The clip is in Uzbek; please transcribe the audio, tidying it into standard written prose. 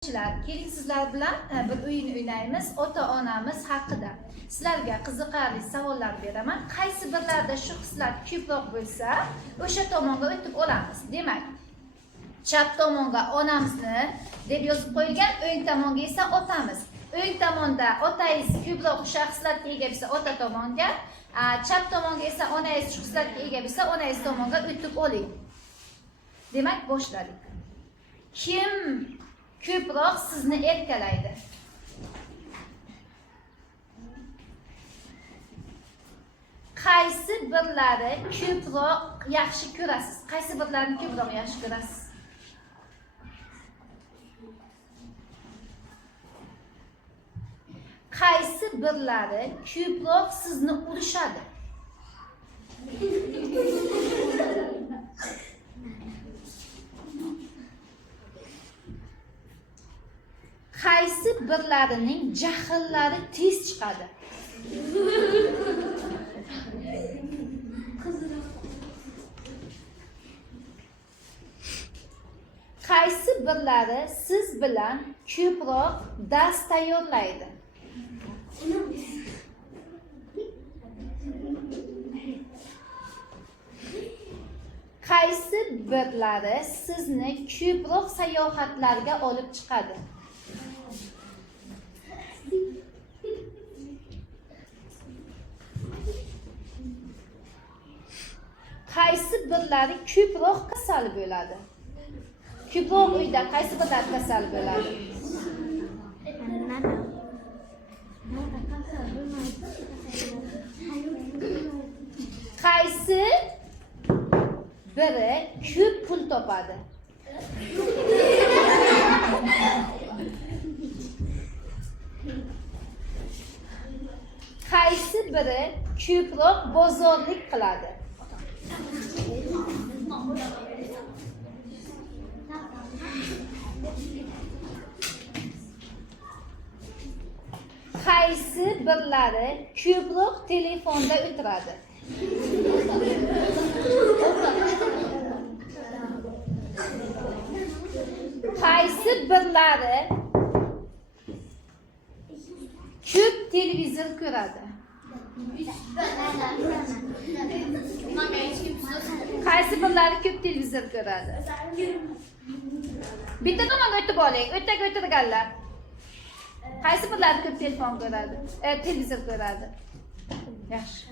Keling sizlar bilan bir o'yin o'ynaymiz. Ota-onamiz haqida. Sizlarga qiziqarli savollar beraman. Qaysi birlarda shu hislar ko'proq bo'lsa, o'sha tomonga o'tib olamiz. Demak, chap tomonga onamizni deb yozib qo'yilgan, o'ng tomonga esa otamiz. O'ng tomonda otangiz ko'proq o'sha hislarga ega bo'lsa, ota tomonga, chap tomonga esa onangiz shu hislarga ega bo'lsa, onangiz tomonga o'tib oling. Demak, boshladik. Kim ko'proq sizni erkalaydi? Qaysi birlari ko'proq yaxshi ko'rasiz? Qaysi birlarini ko'proq yaxshi ko'rasiz? Qaysi birlari ko'proq sizni urishadi? Qaysi birlarining jahllari tez chiqadi? Qaysi birlari siz bilan ko'proq dars tayyorlaydi? Qaysi birlari sizni ko'proq sayohatlarga olib chiqadi? Qaysi birlari ko'proq kasal bo'ladi? Ko'proq uyda qaysi birlari kasal bo'ladi? Qaysi biri ko'p pul topadi? Qaysi biri ko'proq bozorlik qiladi? Qaysi birlari ko'proq telefonda o'tiradi? Qaysi birlari ko'p televizor ko'radi? Qaysi birlari ko'p televizor ko'radi? Bitta tomonga o'tib oling, o'tga o'tirganlar. Qaysi birlari ko'p telefon ko'radi? Televizor ko'radi? Yaxshi.